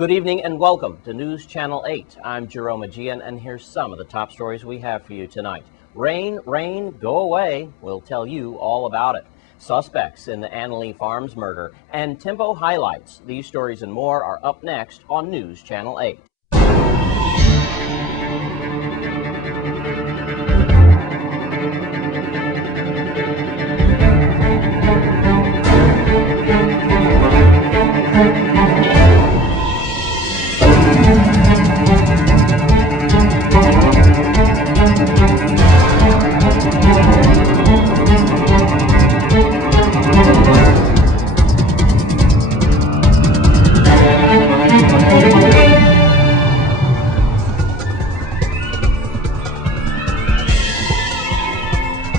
Good evening and welcome to News Channel 8. I'm Jerome Aegean, and here's some of the top stories we have for you tonight. Rain, rain, go away. We'll tell you all about it. Suspects in the Annalee Farms murder and tempo highlights. These stories and more are up next on News Channel 8.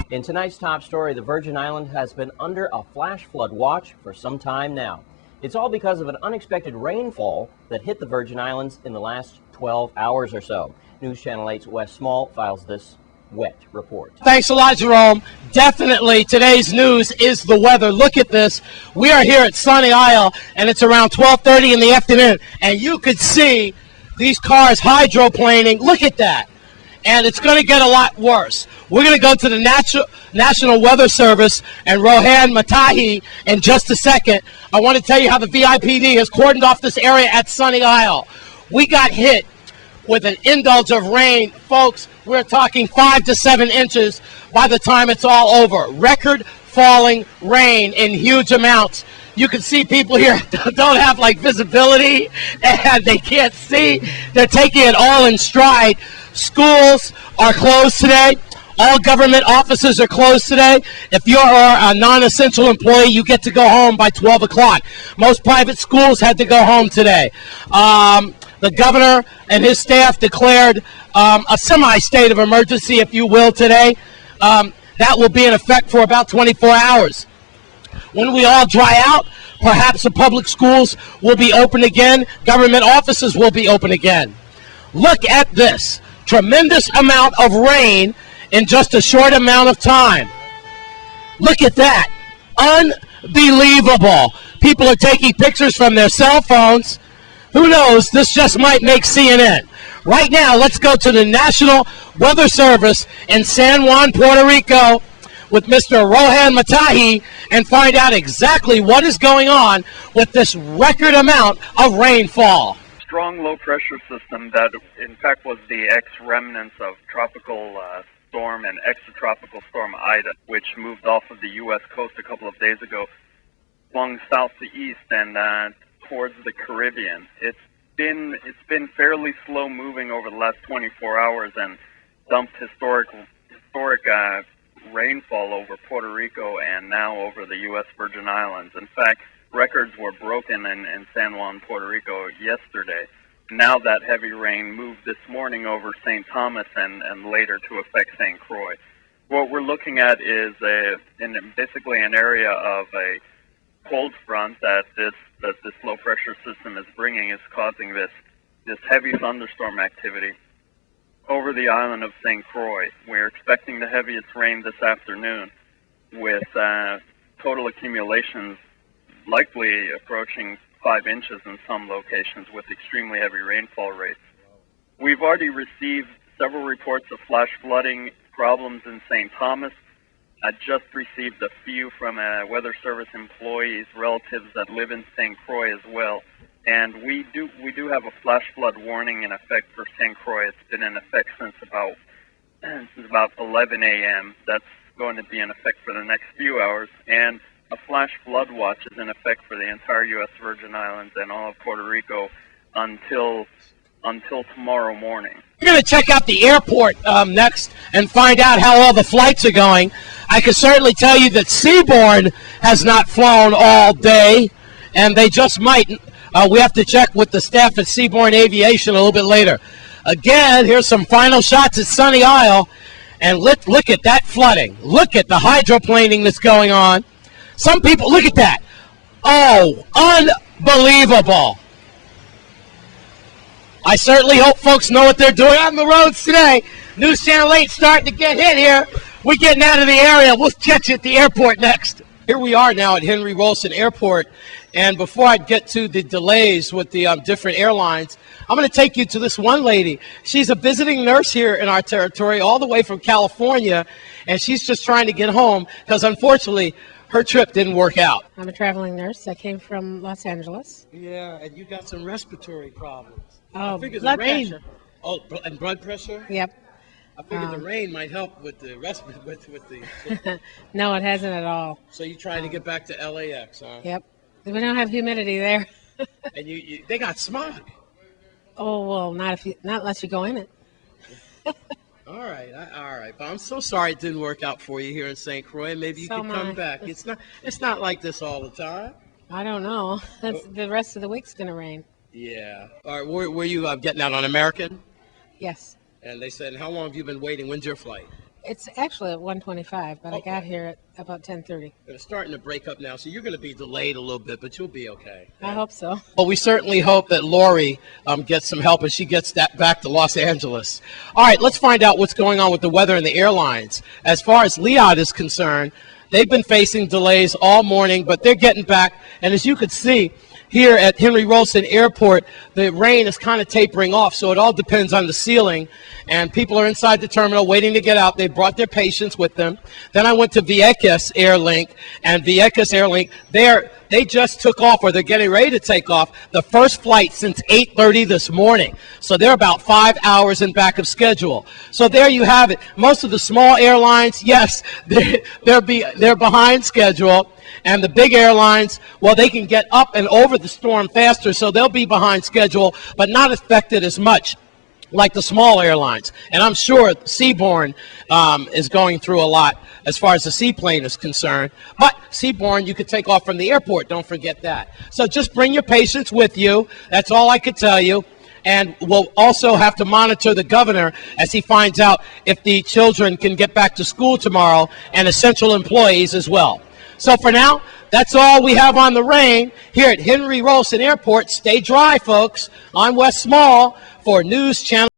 In tonight's top story, the Virgin Islands has been under a flash flood watch for some time now. It's all because of an unexpected rainfall that hit the Virgin Islands in the last 12 hours or so. News Channel 8's Wes Small files this wet report. Thanks a lot, Jerome. Definitely today's news is the weather. Look at this. We are here at Sunny Isle, and it's around 12:30 in the afternoon, and you could see these cars hydroplaning. Look at that. And it's going to get a lot worse. We're going to go to the National Weather Service and Rohan Matahi in just a second. I want to tell you how the VIPD has cordoned off this area at Sunny Isle. We got hit with an indulge of rain. Folks, we're talking 5 to 7 inches by the time it's all over. Record falling rain in huge amounts. You can see people here don't have like visibility and they can't see. They're taking it all in stride. Schools are closed today. All government offices are closed today. If you're a non-essential employee, you get to go home by 12 o'clock. Most private schools had to go home today. The governor and his staff declared a semi-state of emergency, if you will, today. That will be in effect for about 24 hours. When we all dry out, perhaps the public schools will be open again. Government offices will be open again. Look at this. Tremendous amount of rain in just a short amount of time. Look at that. Unbelievable. People are taking pictures from their cell phones. Who knows? This just might make CNN. Right now, let's go to the National Weather Service in San Juan, Puerto Rico with Mr. Rohan Matahi and find out exactly what is going on with this record amount of rainfall. Strong low-pressure system that, in fact, was the ex-remnants of tropical storm and extratropical storm Ida, which moved off of the U.S. coast a couple of days ago, flung south to east and towards the Caribbean. It's been fairly slow moving over the last 24 hours and dumped historic rainfall over Puerto Rico and now over the U.S. Virgin Islands. In fact, records were broken in San Juan, Puerto Rico yesterday. Now that heavy rain moved this morning over St. Thomas and later to affect St. Croix. What we're looking at is basically an area of a cold front that this low pressure system is bringing is causing this heavy thunderstorm activity over the island of St. Croix. We're expecting the heaviest rain this afternoon with total accumulations likely approaching 5 inches in some locations with extremely heavy rainfall rates. We've already received several reports of flash flooding problems in St. Thomas. I just received a few from Weather Service employees, relatives that live in St. Croix as well. And we do have a flash flood warning in effect for St. Croix. It's been in effect since about 11 a.m. That's going to be in effect for the next few hours. And a flash flood watch is in effect for the entire U.S. Virgin Islands and all of Puerto Rico until tomorrow morning. We're going to check out the airport next and find out how all the flights are going. I can certainly tell you that Seabourn has not flown all day, and they just might. We have to check with the staff at Seabourn Aviation a little bit later. Again, here's some final shots at Sunny Isle, and look at that flooding. Look at the hydroplaning that's going on. Some people, look at that. Oh, unbelievable. I certainly hope folks know what they're doing on the roads today. News Channel 8 starting to get hit here. We're getting out of the area. We'll catch you at the airport next. Here we are now at Henry Rolson Airport, And before I get to the delays with the different airlines, I'm going to take you to this one lady. She's a visiting nurse here in our territory, all the way from California, and she's just trying to get home because, unfortunately, her trip didn't work out. I'm a traveling nurse. I came from Los Angeles. Yeah, and you got some respiratory problems. Oh, I figured blood the rain. pressure. Oh, and blood pressure? Yep. I figured the rain might help with the with the. No, it hasn't at all. So you're trying to get back to LAX, huh? Yep. We don't have humidity there. And they got smog. Oh well, not unless you go in it. All right. But I'm so sorry it didn't work out for you here in St. Croix. Maybe you So could am come I. back. It's not like this all the time. I don't know. The rest of the week's gonna rain. Yeah. All right. Were you getting out on American? Yes. And they said, how long have you been waiting? When's your flight? It's actually at 1:25, but Okay. I got here at about 10:30. It's starting to break up now, so you're going to be delayed a little bit, but you'll be okay. I hope so. Well, we certainly hope that Lori gets some help and she gets that back to Los Angeles. All right, let's find out what's going on with the weather and the airlines. As far as Liad is concerned, they've been facing delays all morning, but they're getting back. And as you could see, here at Henry Rolston Airport, the rain is kind of tapering off, so it all depends on the ceiling. And people are inside the terminal waiting to get out. They brought their patients with them. Then I went to Vieques Airlink, and Vieques Airlink, they just took off, or they're getting ready to take off, the first flight since 8:30 this morning. So they're about 5 hours in back of schedule. So there you have it. Most of the small airlines, yes, they're behind schedule. And the big airlines, well, they can get up and over the storm faster, so they'll be behind schedule, but not affected as much like the small airlines. And I'm sure Seabourn is going through a lot as far as the seaplane is concerned. But Seabourn, you could take off from the airport. Don't forget that. So just bring your patients with you. That's all I could tell you. And we'll also have to monitor the governor as he finds out if the children can get back to school tomorrow, and essential employees as well. So for now, that's all we have on the rain here at Henry Rolston Airport. Stay dry, folks. I'm Wes Small for News Channel.